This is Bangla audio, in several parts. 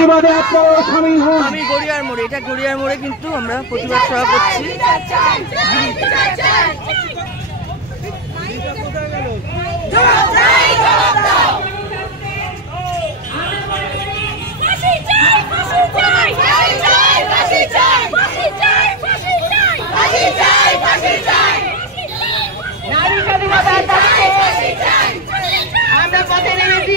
প্রতিবাদে আপনারা সামিল হন। আমি গড়িয়ার মোড়ে, এটা গড়িয়ার মোড়ে কিন্তু আমরা প্রতিবাদ সভা করছি। আমরা পথে নেমেছি।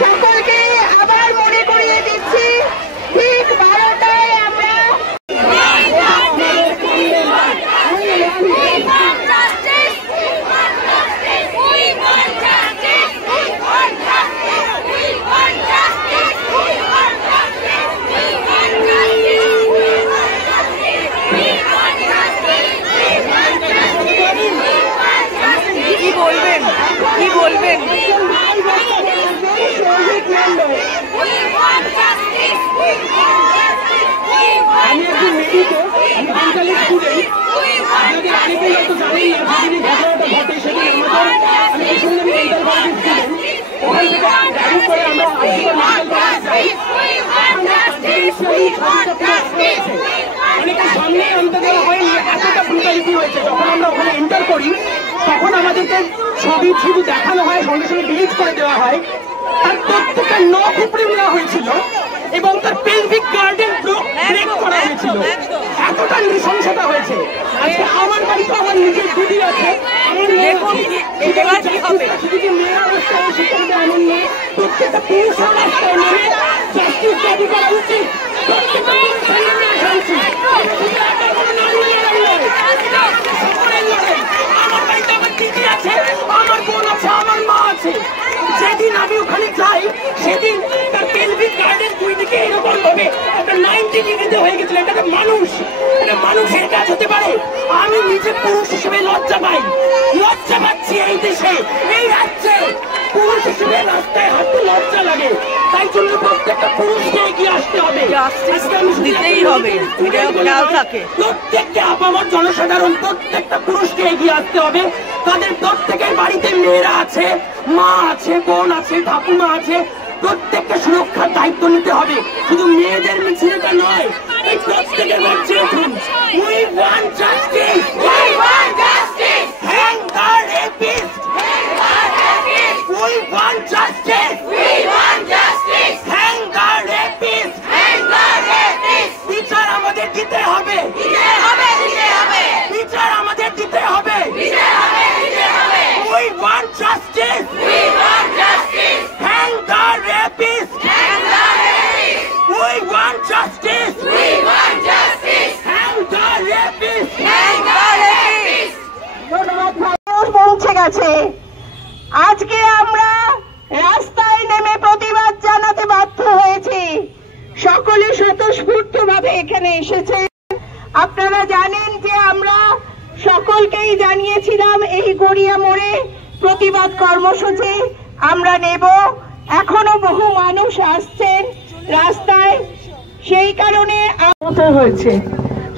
সকলকে আবার মনে করিয়ে দিচ্ছি, ঠিক 12টায় আমরা কি বলবেন? আমি একজন মেডিকেল, আমি মেন্টালি স্টুডেন্ট। আপনাদের অনেকেই হয়তো জানেন না, যেদিন ঘটনাটা ঘটে সেদিন আমাদের, আমি কিশোরগঞ্জ মেন্টাল কলেজের স্টুডেন্ট। ওখান থেকে গাড়ি করে আমরা অনেকের সামনে আনতে দেওয়া হয়নি, এতটা ব্রুটালিটি হয়েছে। যখন আমরা ওখানে এন্টার করি তখন আমাদেরকে ছবি শুধু দেখানো হয়, সঙ্গে সঙ্গে ডিলিট করে দেওয়া হয়। তার প্রত্যেকটা নখ উপড়ে নেওয়া হয়েছিল এবং তার পেলভিক গার্ডেন ব্রেক করা হয়েছিল। এতটা নৃশংসতা হয়েছে। আজকে আমার বাড়িতে আমার নিজের দিদি আছে, আমার মেয়ে অবস্থা সেটা এমন নয়। প্রত্যেকটা পুরুষের রাস্তায় নেমে জাস্টিস দাবি করা উচিত। প্রত্যেকটা পুরুষের নেমে আসা উচিত। আমার বাড়িতে আমার দিদি আছে, আমার বোন আছে, আমার মা আছে। যেদিন আমি ওখানে যাই সেদিন তার পেলভিক গার্ডের দুই দিকে এরকম ভাবে একটা 90 ডিগ্রিতে হয়ে গেছিল। এটা মানুষ, এটা মানুষের কাজ হতে পারে? আমি নিজে পুরুষ হিসেবে লজ্জা পাই, লজ্জা পাচ্ছি। এই দেশে, এই রাজ্যে পুরুষ হিসেবে রাস্তায় হাঁটতে লজ্জা লাগে। তাই জন্য প্রত্যেকটা পুরুষকে এগিয়ে আসতে হবে, দিতেই হবে। প্রত্যেকটা আপামর জনসাধারণ, প্রত্যেকটা পুরুষকে এগিয়ে আসতে হবে। তাদের প্রত্যেকের বাড়িতে মেয়েরা আছে, মা আছে, বোন আছে, ঠাকুমা আছে। প্রত্যেককে সুরক্ষার দায়িত্ব নিতে হবে, শুধু মেয়েদের মিছিলটা নয়। এই প্রত্যেকের মধ্যে we want justice, we want justice, hang the rapist, hang the rapist, we want justice, we want justice, hang the rapist, hang the rapist, বিচার আমাদের দিতে হবে, দিতে হবে, দিতে হবে, বিচার আমাদের দিতে হবে, দিতে হবে, দিতে হবে, we want justice, we want justice, hang the rapist, hang the rapist, we want justice, we want justice, hang the rapist. করেছে। আজকে আমরা রাস্তায় নেমে প্রতিবাদ জানাতে বাধ্য হয়েছি। সকলে স্বতঃস্ফূর্তভাবে এখানে এসেছে। আপনারা জানেন যে আমরা সকলকেই জানিয়েছিলাম এই গড়িয়া মোড়ে প্রতিবাদ কর্মসূচি আমরা নেব। এখনো বহু মানুষ আসছেন রাস্তায়, সেই কারণে হয়েছে।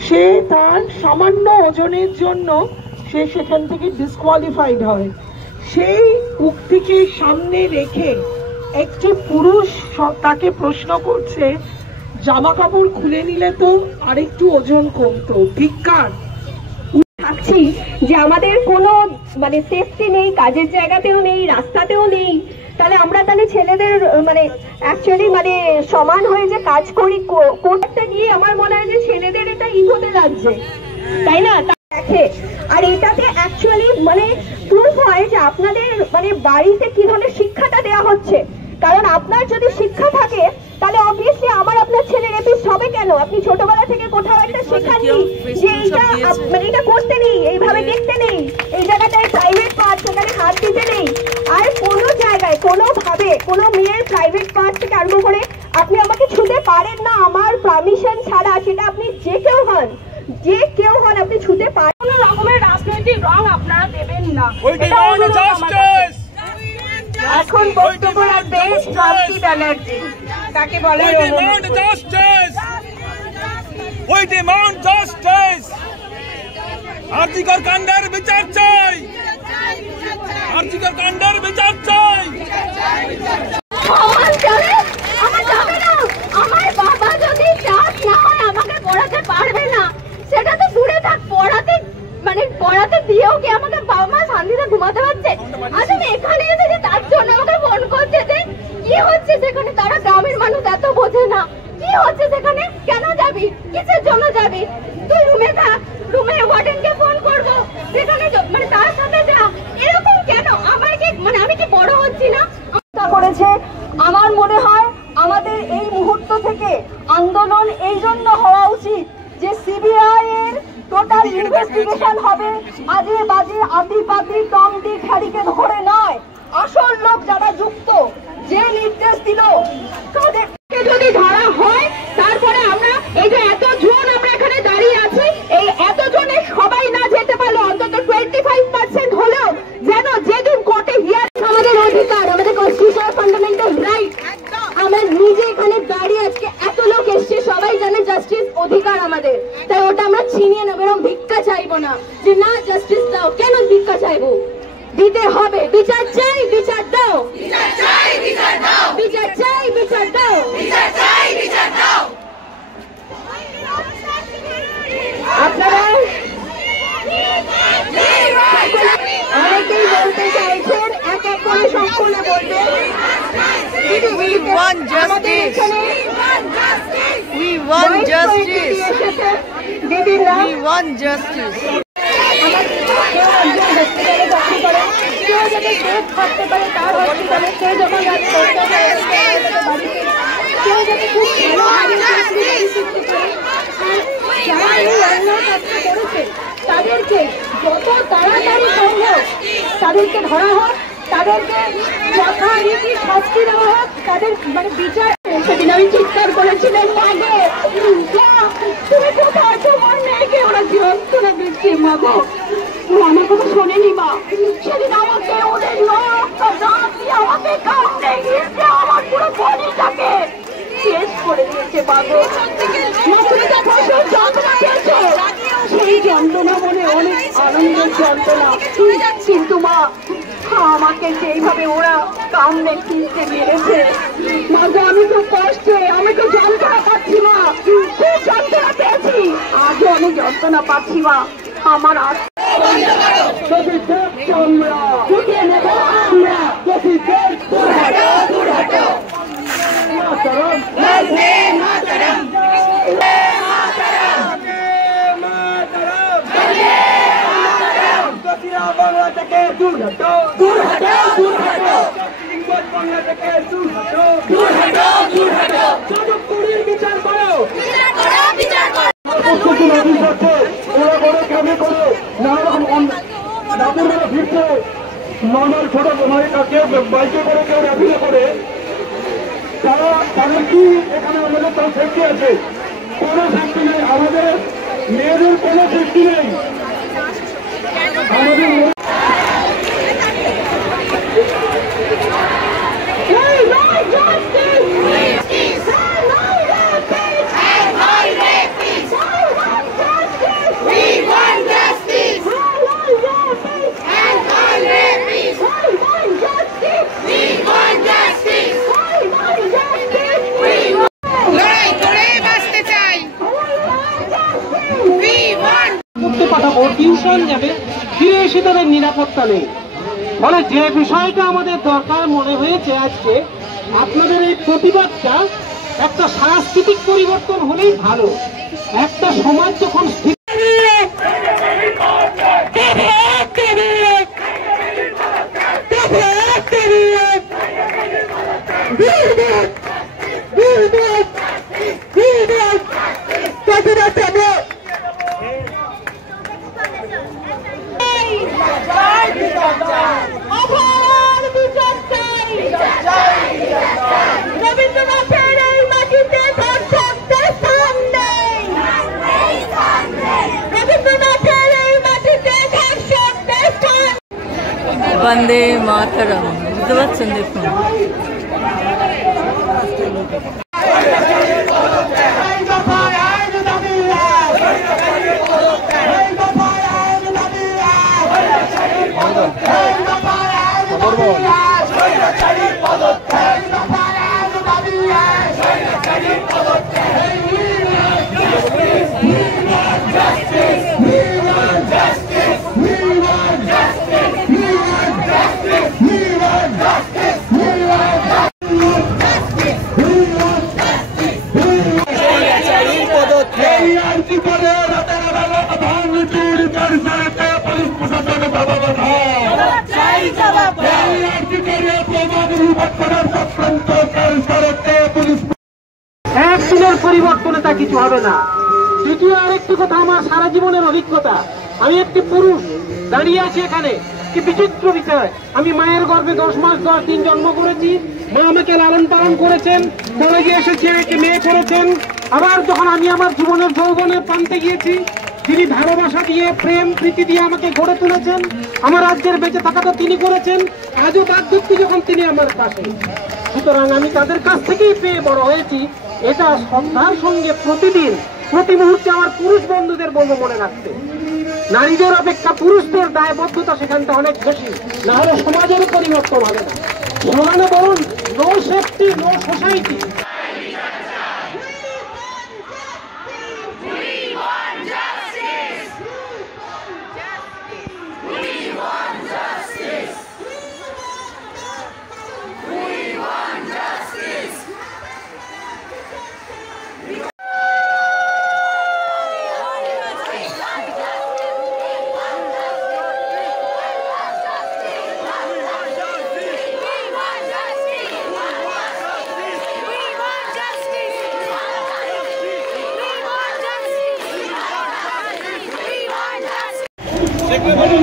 সে তার সামান্য ওজনের জন্য সে সেখান থেকে ডিসকোয়ালিফাইড হয়। সেই উক্তিকে সামনে রেখে একটি পুরুষ তাকে প্রশ্ন করছে, জামা কাপড় খুলে নিলে তো আরেকটু ওজন কমতো, ধিক্কার। ভাবছি যে আমাদের কোনো মানে সেফটি নেই, কাজের জায়গাতেও নেই, রাস্তাতেও নেই, তাহলে আমরা ছেলেদের মানে অ্যাকচুয়ালি মানে সমান হয়ে যে কাজ করি কোর্টটা গিয়ে আমার মনে হয় যে ছেলেদের এটা ইগোতে লাগছে, তাই না? দেখে আর এটাতে অ্যাকচুয়ালি মানে প্রুফ হয় যে আপনাদের মানে বাড়িতে কি ধরনের শিক্ষাটা দেওয়া হচ্ছে। কারণ আপনার যদি শিক্ষা থাকে তাহলে অবভিয়াসলি আমার আপনার ছেলে রেপিস্ট হবে কেন? আপনি ছোটবেলা থেকে কোথাও একটা শেখাননি যে এইটা মানে এটা করতে নেই, এইভাবে দেখতে নেই, এই জায়গাটায় প্রাইভেট পার্ট সেখানে হাত দিতে নেই। আর কোনো জায়গায় কোনোভাবে কোনো মেয়ের প্রাইভেট পার্ট থেকে আরম্ভ করে আপনি আমাকে ছুতে পারেন না আমার পারমিশন ছাড়া, সেটা আপনি যে কেউ হন আপনি ছুতে পারেন। কোনো রকমের রাজনৈতিক রং আপনারা দেবেন না। এখন বক্তব্য রাখবেন মমতা ব্যানার্জি। তাকে বলে We demand justice. আর্থিকর কাণ্ডের বিচার চাই। আর্থিকর কাণ্ডের বিচার চাই। আমার বাবা যদি চাষ না হয় আমাকে পড়াতে পারবে না, সেটা তো দূরে থাক, পড়াতে দিয়েও কি আমাকে বাবা মা শান্তিতে ঘুমাতে পারছে? আজ আমি এখানে এসেছি তার জন্য আমাকে ফোন করছে যে কি হচ্ছে সেখানে। তারা গ্রামের মানুষ এত বোঝে না কি হচ্ছে সেখানে, কেন যাবি, কিসের জন্য যাবি, তুই রুমে থাক, রুমে ওয়ার্ডেনকে ফোন করবো, সেখানে মানে তার সাথে যা, এরকম কেন? আমার কি মানে আমি কি বড় হচ্ছি না? করেছে আমার মনে হয় আমাদের এই মুহূর্ত থেকে আন্দোলন এই জন্য হওয়া উচিত যে সিবিআই এর টোটাল ইনভেস্টিগেশন হবে, আজে বাজে আতিপাতি টম ডিক হ্যারিকে ধরে নয়, আসল লোক যারা যুক্ত, যে নির্দেশ দিল তাদেরকে যদি ধরা হয়, তারপরে আমরা এই যে এতজন আমরা এখানে দাঁড়িয়ে আছি, এই এতজনের সবাই না যেতে পারলো অন্তত 25% হলেও যেন যেদিন কোর্টে হিয়ার আমাদের অধিকার, আমাদের কনস্টিটিউশনাল ফান্ডামেন্টাল রাইট, আমরা নিজে এখানে দাঁড়িয়ে আজকে এত লোক এসছে, সবাই জানে জাস্টিস অধিকার আমাদের, তাই ওটা আমরা ছিনিয়ে নেবো এবং ভিক্ষা চাইবো না যে না জাস্টিস দাও। কেন ভিক্ষা চাইবো? দিতে হবে। বিচার চাই, বিচার দাও, বিচার চাই, বিচার দাও, বিচার চাই, বিচার দাও, বিচার চাই, বিচার দাও। আপনারা অনেকেই বলতে চাইছেন, এক এক করে সকলে বলবেন। We want justice. We want justice. We want justice. কেউ যাতে সেফ থাকতে পারে তার হসপিটালে, কেউ যখন কেউ যাতে খুব যারা এই অন্যায় কাজটা করেছে তাদেরকে যত তাড়াতাড়ি সম্ভব তাদেরকে ধরা হোক, তাদেরকে যথারীতি শাস্তি দেওয়া হোক, তাদের মানে বিচার। সেদিন আমি চিৎকার করেছিলেন, মাগো তুমি কোথায়, তোমার মেয়েকে ওরা যন্ত্রণা দিচ্ছে, মাগো আমার কথা শোনেনি মা। সেদিন আমাকে ওদের লক্ষ্য দাঁত দিয়ে আমাকে কামড়ে গিয়েছে, আমার পুরো বডিটাকে শেষ করে দিয়েছে মাগো। তুমি যখন যন্ত্রণা পেয়েছো সেই যন্ত্রণা মনে অনেক আনন্দের যন্ত্রণা, কিন্তু মা আমাকে যেইভাবে ওরা কামড়ে কিনতে মেরেছে মাগো, আমি তো কষ্টে, আমি তো যন্ত্রণা পাচ্ছি মা, খুব যন্ত্রণা পেয়েছি, আজও আমি যন্ত্রণা পাচ্ছি মা। আমার বাংলা থেকে দূর হটো, দূর হটো, দূর হটো, বাংলা থেকে দূর হটো, দূর হটো, দূর হটো, চুরির বিচার করো, বিচার করো, বিচার করো। ওরা বড় কামে করে নানা রকম ফিরছে, ছোট কেউ বাইকে করে কেউ র্যাপিডে করে, তাদের কি এখানে আমাদের তার সেফটি আছে? কোনো সেফটি নেই, আমাদের মেয়েদের কোনো সেফটি নেই। আমাদের পাঠাবো, টিউশন যাবে, ফিরে এসে তাদের নিরাপত্তা নেই। ফলে যে বিষয়টা আমাদের দরকার মনে হয়েছে আজকে, আপনাদের এই প্রতিবাদটা একটা সাংস্কৃতিক পরিবর্তন হলেই ভালো। একটা সমাজ যখন রবীন্দ্রনাথের এই মাটিতে ধর্ষকদের স্থান নেই। রবীন্দ্রনাথের এই মাটিতে ধর্ষকদের স্থান। বন্দে মাতরম, বুঝতে পারছেন? দেখুন একদিনের পরিবর্তনে তা কিছু হবে না। দ্বিতীয় আরেকটি কথা, আমার সারা জীবনের অভিজ্ঞতা, আমি একটি পুরুষ দাঁড়িয়ে আছি এখানে, কি বিচিত্র বিষয়। আমি মায়ের গর্ভে 10 মাস 10 দিন জন্ম করেছি, মা আমাকে লালন পালন করেছেন, কলেজে এসেছি আমাকে মেয়ে করেছেন। আবার যখন আমি আমার জীবনের যৌবনের প্রান্তে গিয়েছি, তিনি ভালোবাসা দিয়ে প্রেম প্রীতি দিয়ে আমাকে গড়ে তুলেছেন, আমার রাজ্যের বেঁচে থাকাটা তিনি করেছেন, আজও বার্ধক্য যখন তিনি আমার পাশে। সুতরাং আমি তাদের কাছ থেকেই পেয়ে বড় হয়েছি। এটা শ্রদ্ধার সঙ্গে প্রতিদিন প্রতি মুহূর্তে আমার পুরুষ বন্ধুদের বলবো মনে রাখতে। নারীদের অপেক্ষা পুরুষদের দায়বদ্ধতা সেখানটা অনেক বেশি, না হলে সমাজের পরিবর্তন হবে না। স্লোগানে বলুন, no safety no society. Secretary